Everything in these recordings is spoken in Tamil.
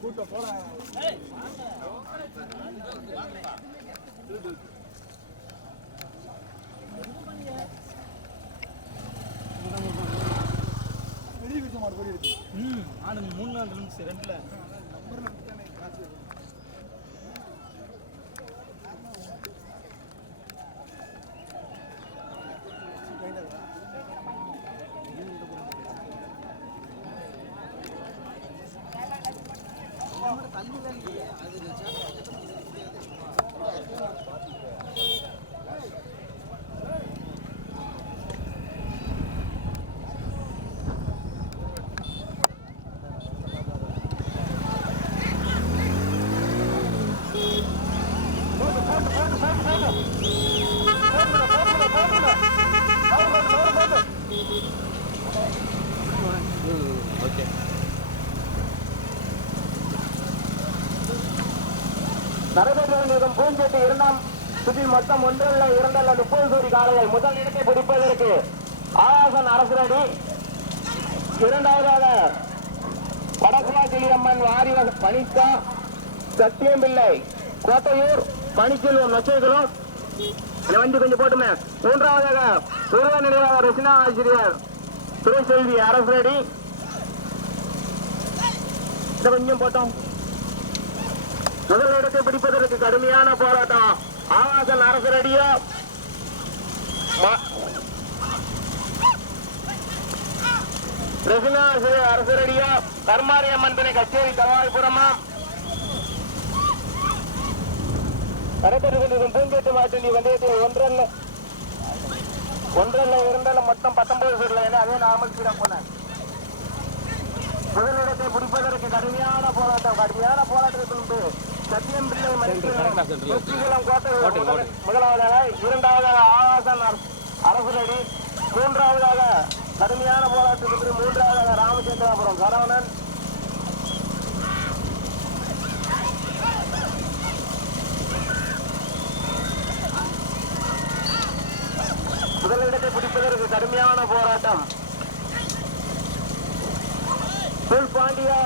கூட்ட போற வெளியே விட்டு மாடு போய் இருக்கு. ஆனா 3 நாள் இருந்துச்சு ரெண்டுல நடைபெற்று பூஞ்செட்டு இரண்டாம் சுற்றில் மொத்தம் 1 2 30 கோடி காளைகள் முதல் இடத்தை பிடிப்பதற்கு ஆசன் அரசரடி, இரண்டாவதாக வடக்குமாச்சிலியம்மன் வாரிவ பணித்தா சத்தியம்பிள்ளை கோட்டையூர் பணிச்செல்வம் நச்சைகளும் வந்து கொஞ்சம் போட்டுமே. மூன்றாவதாக உருவ நிலையாக ரசினா ஆசிரியர் துறைசெல்வி அரசரடி கொஞ்சம் போட்டோம். முதல் இடத்தை பிடிப்பதற்கு கடுமையான போராட்டம். ஆவாசன் அரசரடியா ரசினா அரசரடியா கர்மாரியம்மன் துணை கச்சேரி தவாய்புரமா நடைபெற்று பூங்கேட்டு மாட்டி வந்தயத்தில் 1 2 மொத்தம் 19 பேர்ல. அதே நார்மல் ஸ்பீடா போன முதலிடத்தை பிடிப்பதற்கு கடுமையான போராட்டத்திற்கு சத்தியம் பிள்ளை வெற்றிகுளம் கோட்டை முதலாவதாக, இரண்டாவதாக ஆவாசன் அரசரடி, மூன்றாவதாக கடுமையான போராட்டத்திற்கு மூன்றாவதாக ராமச்சந்திராபுரம் சரவணன், முதலிடத்தை பிடிப்பதற்கு கடுமையான போராட்டம் புல் பாண்டியா,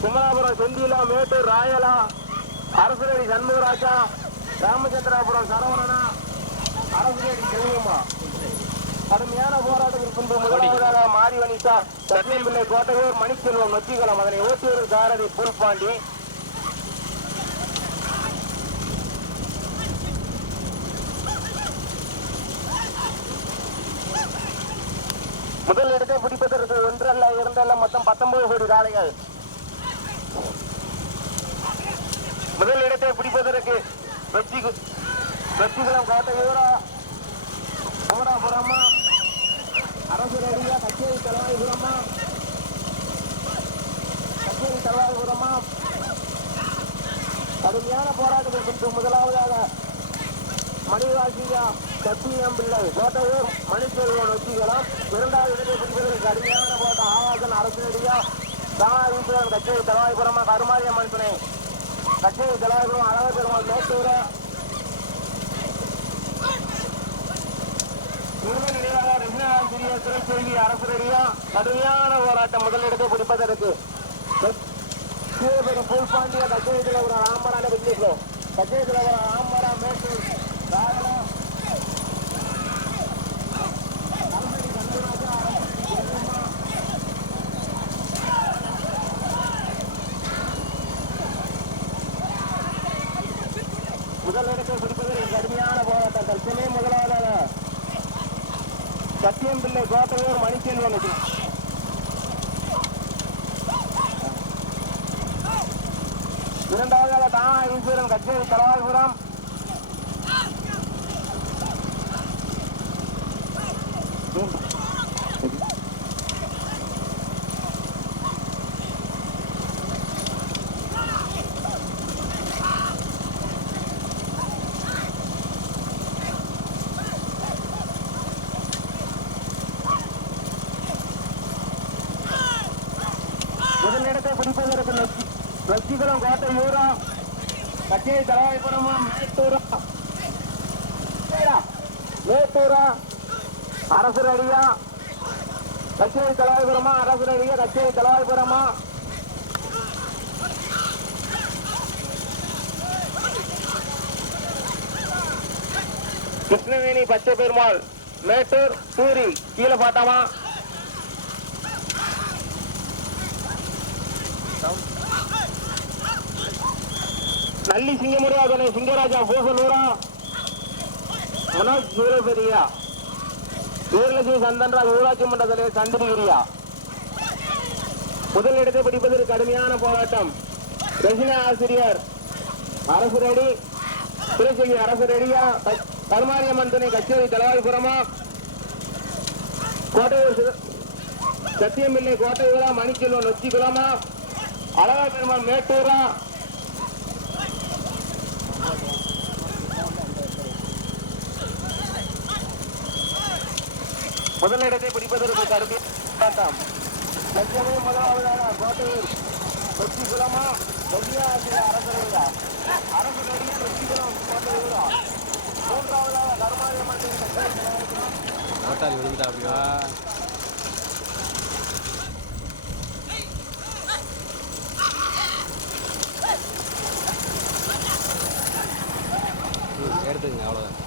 குமராபுரம் செந்திலா, மேட்டூர் ராயலா, அரசரடி சண்முகராஜா, ராமச்சந்திராபுரம் சரவணனா, அரசரடி செல்வமா. கடுமையான போராட்டத்திற்கு பின்பு முதலாவதாக மாரி வனிதா சத்தியம்பிள்ளை கோட்டையூர் மணிச்செல்வம் நொச்சிகளம், அதனை ஓட்டியூர் சாரதி புல் பாண்டி. முதல் இடத்தை பிடிப்பதற்கு 1 2 மொத்தம் 19 கோடி காளைகள். முதல் இடத்தை பிடிப்பதற்கு வெற்றிகுளம் கோட்டையூரா, குமராபுரமா, அரசரடியா, கச்சேரி தலவாய்புரமா கடுமையான போராட்டத்திற்கு முதலாவதாக மணிவாசியா சத்தியம்பிள்ளை கோட்டையூர் மணிச்செல்வன் நொச்சிகளம், இரண்டாவது இடத்தை பிடிப்பதற்கு கடுமையான போராட்டம் ஆவாசன் அரசரடியா, தானாதீஸ்வரன் கச்சேரி தலவாய்புரமா, கருமாரியம்மன் துணை கச்சேரி தலவாய்புரம், அழகர் பெருமாள் மேட்டூர, நினைவாக ரஜினாராம் சிறிய துறைசெல்வி அரசரடியா. கடுமையான போராட்டம் முதலிடத்தை பிடிப்பதற்கு சிவபெரி புல் பாண்டிய கச்சேரி தலைவர் ராமரான வெற்றிகளோ, கச்சேரி தலைவர் ராமரா மேட்டூர் ராயலா, முதல் இடத்தை பிடிப்பதற்கு கடுமையான போராட்டம். தற்சமயம் முதலாவதாக சத்தியம் பிள்ளை கோட்டையூர் மணிச்செல்வன் நிற்கணும். இரண்டாவதாக தானா ஈஸ்வரன் கச்சேரி தலவாய்புரம். முதலிடத்தை பிடிப்பதற்கு நச்சிகுளம் கோட்டையூரா கச்சேரி தலவாய்புரமா மேட்டூரா அரசர் அடியா கச்சேரி தலவாய்புரமா அரசர் அடியா கச்சேரி தலவாய்புரமா கிருஷ்ணவேணி பச்சை பெருமாள் மேட்டூர் சூரி கீழே பாட்டாமா நல்லி சிங்கமுருகா சிங்கராஜா பூசலூரா மனோஜ் சூரபெரியா வீரலட்சுமி சந்தன்ராஜ் ஊராட்சி மன்ற தலைவர் சந்திரிகிரியா. முதல் இடத்தை பிடிப்பதற்கு கடுமையான போராட்டம். ரஜினா ஆசிரியர் அரசு ரெடி திருச்செல்வி அரசு ரெடியா கருமாரியம்மன் துணை கச்சேரி தலவாய்புரமா கோட்டையூர் சத்தியமில்லை கோட்டையூரா மணிச்செல்வன் நொச்சிக்குளமா அழகா பெருமாள் மேட்டூரா முதலிடத்தை பிடிப்பதற்கு கடுமையாட்டம். முதலாவதாக கோட்டையூர் நொச்சிக்குளமா அரசு அரசு நொச்சிக்குளம் கோட்டையூரா. மூன்றாவதாக கருமாரியம்மன் எடுத்துங்க அவ்வளோதான்.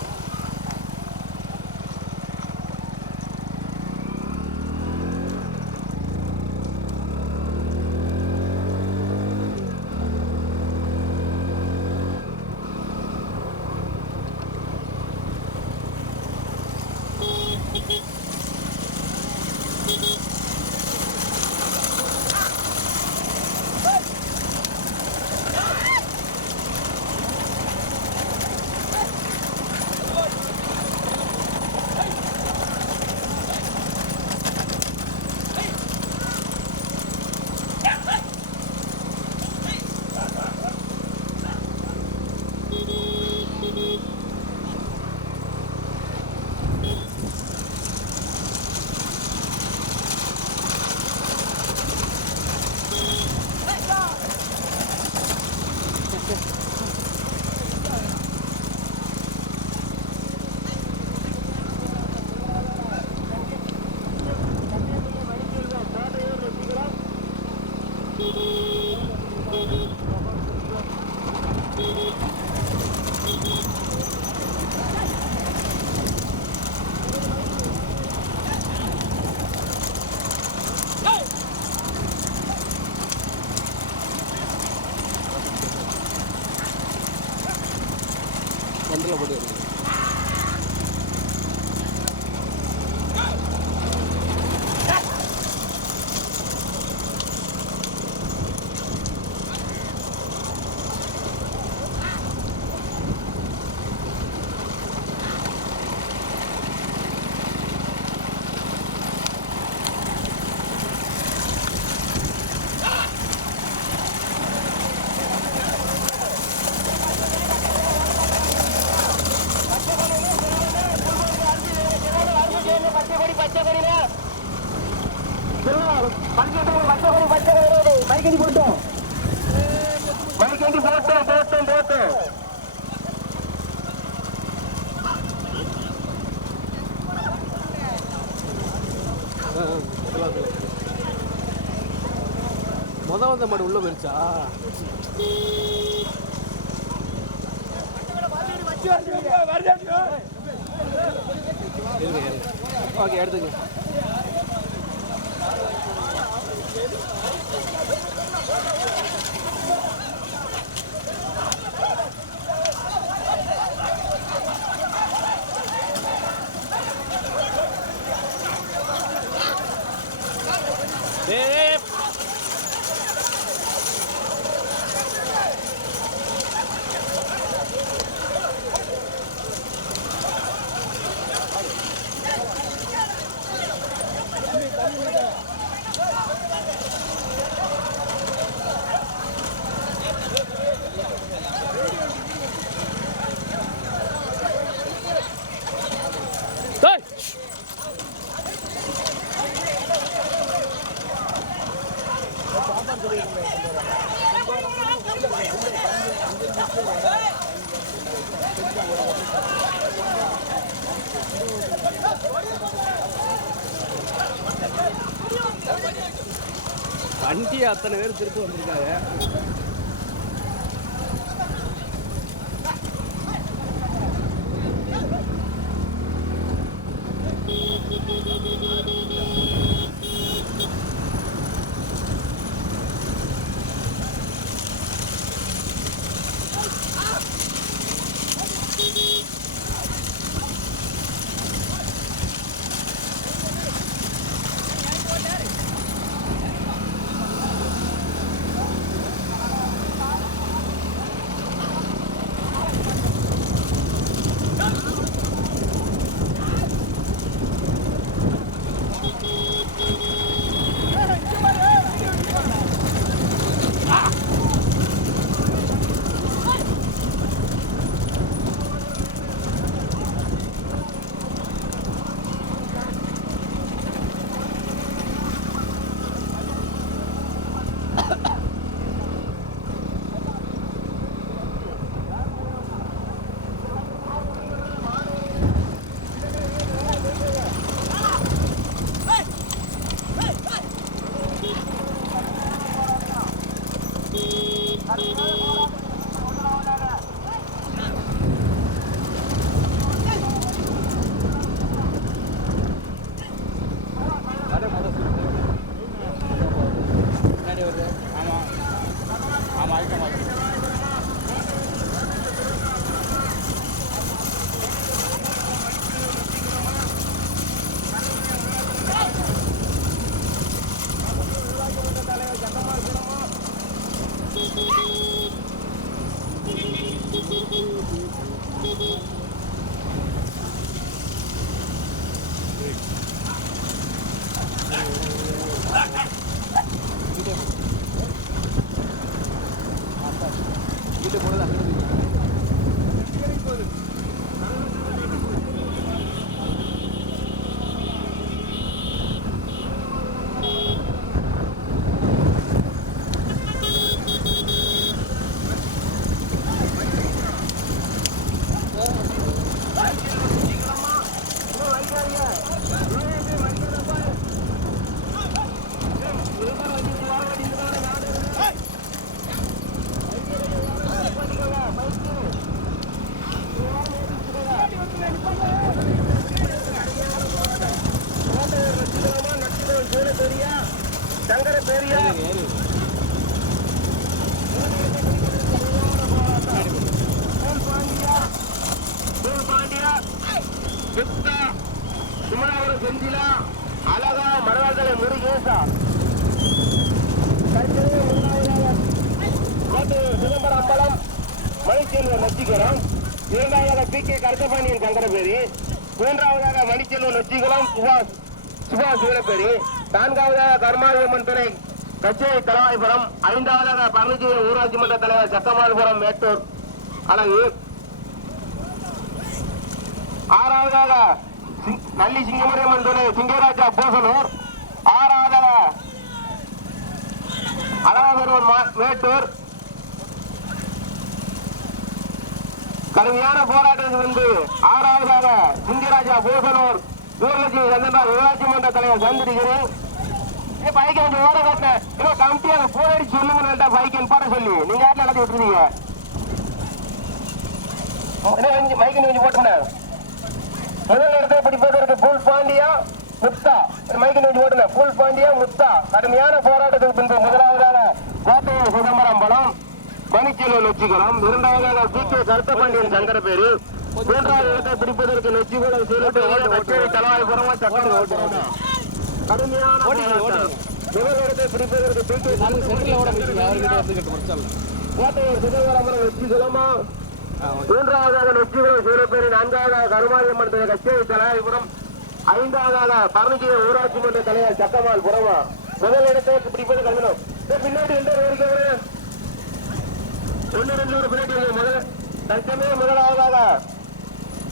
சென்டரில் போட்டு வருது. மொதல் வந்த மாடு உள்ள போயிருச்சா? ஓகே எடுத்துங்க. வண்டி அத்தனை பேர் திருப்பி வந்திருக்காங்க. அழகா மரவாழ்களை முருகேசா சிதம்பரம் அம்பலம் மணிச்செல்வன் நொச்சிகுளம், இரண்டாவதாக பி கே கருத்தபாண்டியன் சங்கரபேரி, மூன்றாவதாக மணிச்செல்வன் நொச்சிகுளம் சுபாஷ் வீரப்பேரி, நான்காவதாக கருமாரியம்மன் துறை கச்சேரி தலவாய்புரம், ஐந்தாவதாக பரணிச்சி ஊராட்சி மன்ற தலைவர் சட்டமால்புரம் மேட்டூர் அழகு, ஆறாவதாக நல்லி சிங்கமரியம்மன் துணை சிங்கராஜா பூசனூர், ஆறாவதாக அழகாபுரம் மேட்டூர். கடுமையான போராட்டத்தில் வந்து ஆறாவதாக சிங்கராஜா பூசனூர் ஊர்லட்சுமி சந்திரன் ஊராட்சி மன்ற தலைவர் சந்திரிகிறேன். பைக் வந்து ஓட கட்டேன் இன்னும் கமிட்டியாக போன் அடிச்சு சொல்லுங்க. பைக் பாட சொல்லி நீங்க யாரும் நடத்தி விட்டுருந்தீங்க. மைக்கு கொஞ்சம் போட்டுங்க. முதல் இடத்தை பிடிப்பதற்கு புல் பாண்டியா முத்தா, மைக்கு கொஞ்சம் போட்டுங்க. புல் பாண்டியா முத்தா. கடுமையான போராட்டத்துக்கு பின்பு முதலாவதாக கோட்டையூர் சிதம்பரம் பலம் மணிச்செல்வன் நொச்சிகுளம், இரண்டாவதாக பி கே கருத்தபாண்டியன் சங்கரபேரி, மூன்றாவது இடத்தை பிடிப்பதற்கு நொச்சிகுளம் சீலட்டு கச்சேரி தலவாய்புரமா சக்கரம் கடுமையான முதல் இடத்தை பிடிப்பதற்கு நாலு சென்டரில் ஓட முடியும் அவர்கிட்ட எடுத்துக்கிட்டு முடிச்சால கோட்டையூர் சிதம்பரம் வெற்றிகளமா மூன்றாவதாக நொச்சிகுளம் சூரப்பேரி, நான்காவதாக கருமாரியம்மன் கச்சேரி தலையாபுரம், ஐந்தாவதாக பரமஜிய ஊராட்சி மன்ற தலைவர் சக்கமால் புறமா. முதல் இடத்தை பிடிப்பது கல்வினம். பின்னாடி முதலாவதாக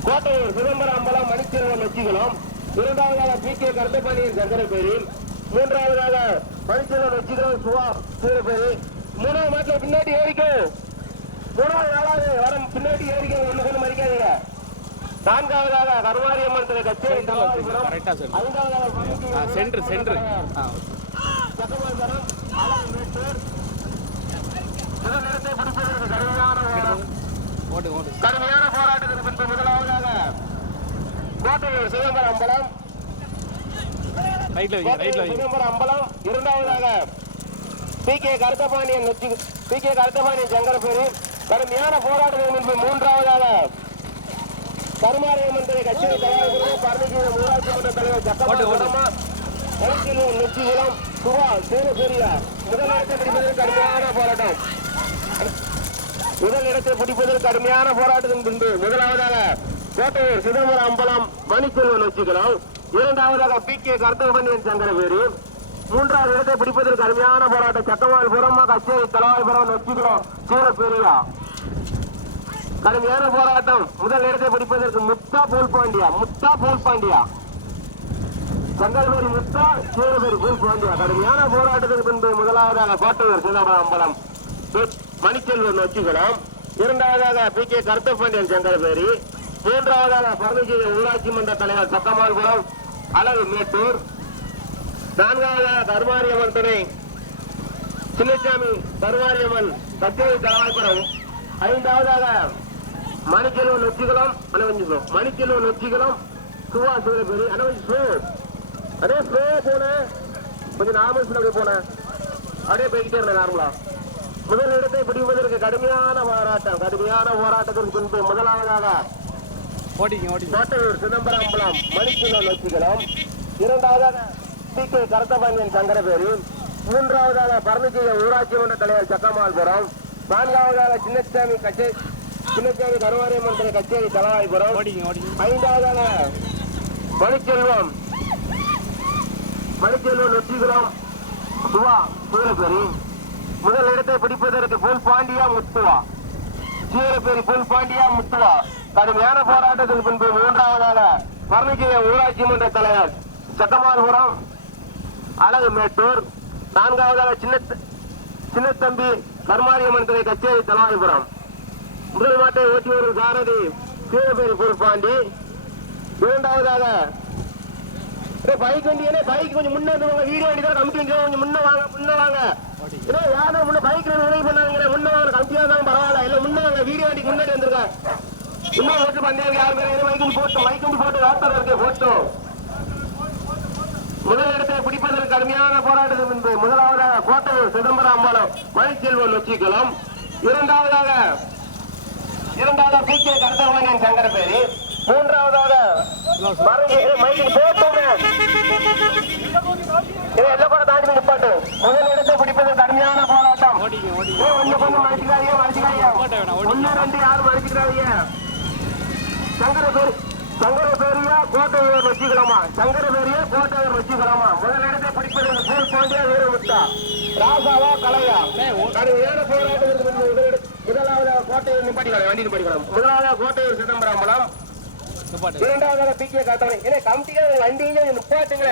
கோட்டையூர் சிதம்பரம் அம்பலம் மணிச்செல்வன் நொச்சிகுளம், இரண்டாவதாக பி கே கருத்தப்பாண்டியன் சங்கரப்பேரி, மூன்றாவதாக மணிச்செல்வன் நொச்சிகுளம் சுவா சூரப்பேரி. மூணாவது மாட்டில் பின்னாடி ஏறிக்கோ, மூணாவது நாளாவது வரும் பின்னாடி ஏறிக்கோ, ஒண்ணு கொண்டு மறிக்காதீங்க. நான்காவதாக கருமாரியம்மன் கச்சேரி தலைவாய்புரம், ஐந்தாவதாக சென்ட்ரு சென்ட்ரு சக்கமால்புரம், மேட்டூர். முதலிடத்தை பிடிப்பதற்கு கடுமையான போராட்டத்திற்கு பின்பு முதலாவதாக கோட்டையூர் சிதம்பரம் அம்பலம், சிதம்பரம் அம்பலம், இரண்டாவதாக பி கே கருத்தபாண்டியன் சங்கரப்பேரி. கடுமையான போராட்டத்திற்கு முன்பு மூன்றாவதாக கருமாரியம்மன் கச்சேரி தலைவர் பரமஜி ஊராட்சி மன்ற தலைவர் சக்கமா மணிச்செல்வன் நொச்சிகுளம் சுவா சூரப்பேரியா. முதலிடத்தை பிடிப்பதற்கு கடுமையான போராட்டம். முதல் இடத்தை பிடிப்பதற்கு கடுமையான போராட்டத்தின் பின்பு முதலாவதாக கோட்டையூர் சிதம்பரம் அம்பலம் மணிச்செல்வன் நொச்சிகுளம், இரண்டாவதாக பி கே கருத்தபாண்டியன் சங்கரப்பேரி, மூன்றாவது இடத்தை பிடிப்பதற்கு கடுமையான போராட்டம் சக்கமால்புரம் கச்சேரி தலைவாய்புரம் நொச்சிகுளம் சூரப்பேரியா. கடுமையான போராட்டம். முதல் இடத்தை பிடிப்பதற்கு முத்தா பூல்பாண்டியா சங்கரபேரி முத்தா சூரபேரி பூல்பாண்டியா. கடுமையான போராட்டத்துக்கு பின்பு முதலாவதாக கோட்டையூர் சிதம்பரம் அம்பலம் மணிச்செல்வன் நொச்சிகுளம், இரண்டாவதாக பி கே கருத்தபாண்டியன் சங்கரபேரி, மூன்றாவதாக பரமஜி ஊராட்சி மன்ற தலைவர் சக்கமால்புரம் அழகு மேட்டூர், நான்காவதாக கருமாரியம்மன் துணை சின்னசாமி கருமாரியம்மன் கச்சேரி தலைவாய்புரம், ஐந்தாவதாக மணிச்செல்வன் நொச்சிகுளம் சுவா சூரப்பேரி. அதே போன கொஞ்சம் நார்மல் போன அப்படியே போய்கிட்டே இருந்தேன் நார்மலா. முதல் இடத்தை பிடிப்பதற்கு கடுமையான போராட்டத்திற்கு பின்பு முதலாவதாக கோட்டையூர் சிதம்பரம் அம்பலம் மணிச்செல்வன் நொச்சிகுளம், இரண்டாவதாக பி கே கருத்தபாண்டியன் சங்கரப்பேரி, மூன்றாவதாக பரமஜிய ஊராட்சி மன்ற தலைவர் சக்கமால்புரம், நான்காவதாக சின்னசாமி கருமாரியம்மன் கச்சேரி தலைவாய்புரம், ஐந்தாவதாக மணிச்செல்வன் நொச்சிகுளம் சுவா சூரப்பேரி. முதல் இடத்தை பிடிப்பதற்கு பூல்பாண்டியா முத்துவா. கடுமையான போராட்டத்திற்கு பின்பு மூன்றாவதாக பரமஜிய ஊராட்சி மன்ற தலைவர் சக்கமால்புரம் அழகு மேட்டூர், நான்காவதாக சின்னத்தம்பி கருமாரியம்மன் கச்சேரி தலைவாய்புரம். முதல் மாட்டை ஓட்டி வரும் சாரதி சூரப்பேரி பூல்பாண்டி, இரண்டாவதாக பைக் வண்டியே பைக் கொஞ்சம் முன்ன வீடியோ வண்டி தான் கமிட்டி கொஞ்சம் முன்ன வாங்க யாரும் முன்ன பைக் உதவி பண்ணாங்க, முன்ன வாங்க கமிட்டியா இருந்தாலும் பரவாயில்ல, இல்ல முன்ன வாங்க வீடியோ வண்டிக்கு முன்னாடி வந்திருக்கேன். இன்னும் ஓட்டு பந்தயம் யார் பேர் மைக்கு போட்டு வார்த்தை இருக்கு போட்டோ. முதல் இடத்தை பிடிப்பதற்கு கடுமையான போராட்டத்திற்கு முன்பு முதலாவதாக கோட்டையூர் சிதம்பரம் அம்பலம் மணிச்செல்வன் நொச்சிகுளம், இரண்டாவதாக பி கே கருத்தபாண்டியன் சங்கரப்பேரி, மூன்றாவதாக எல்லாம் கூட தாண்டி நிப்பாட்டு. முதல் இடத்தை பிடிப்பது கடுமையான போராட்டம். ஒண்ணு கொஞ்சம் மறைச்சிக்காதீங்க, ஒன்னு ரெண்டு யாரும் மறைச்சிக்கிறாதீங்க. சங்கரப்பேரியா கோட்டையூர் நொச்சிகுளமா, முதல் இடத்தை பிடிப்பது பூல்பாண்டியா வீரமுத்தா ராசாவா கலையா. கடுமையான போராட்டத்திற்கு முதலாவதாக கோட்டையூர் வண்டி நிப்பாட்டிக்கலாம். முதலாவதாக கோட்டையூர் சிதம்பரம் அம்பலம், இரண்டாவதாக பி கே கருத்தபாண்டியன் கமிட்டிக்காக வண்டிங்க நிப்பாட்டுங்க.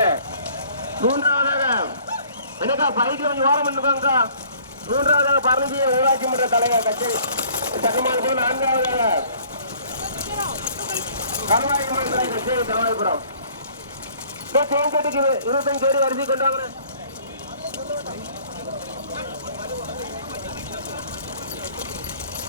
மூன்றாவதாக எனக்கா பைக்ல கொஞ்சம் ஓரம் பண்ணுவாங்க. மூன்றாவதாக பரமஜிய ஊராட்சி மன்ற தலைவர் கச்சேரி சக்கமால்புரம், நான்காவதாக கருமாரியம்மன் கச்சேரி தலைவாய்புரம். 25 வரிசை கொண்டாங்க.